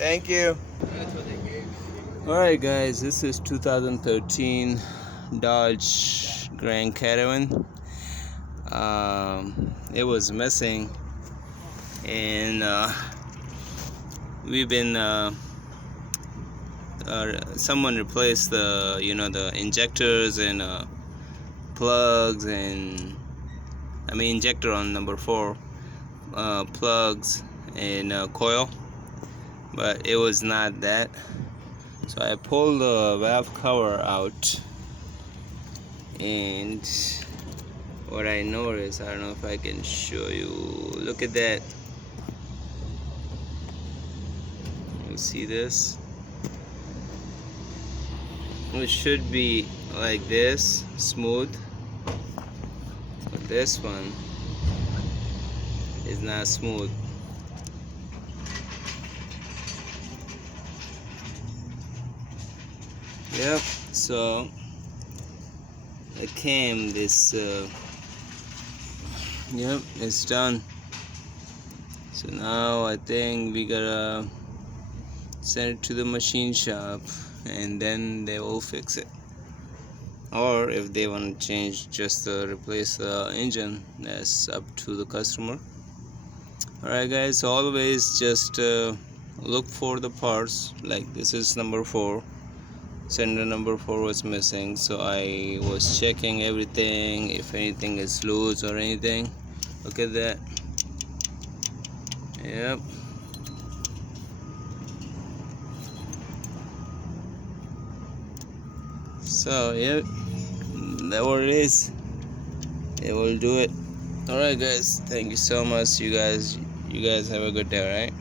Thank you. Alright guys, this is 2013 Dodge Caravan. It was missing, and we've been someone replaced the injectors and plugs, and injector on number 4, plugs and coil, but it was not that. So I pulled the valve cover out, and what I noticed, I don't know if I can show you, look at that. You see this? It should be like this, smooth, but this one is not smooth. Yep, so it came this yep, it's done. So now I think we gotta send it to the machine shop, and then they will fix it. Or if they want to change, just replace the engine, that's up to the customer. Alright guys, always just look for the parts. Like this is number 4. Cylinder number 4 was missing, so I was checking everything, if anything is loose or anything. Look at that. Yep. So yep, that's what it is. It will do it. Alright guys, thank you so much. You guys have a good day. Alright.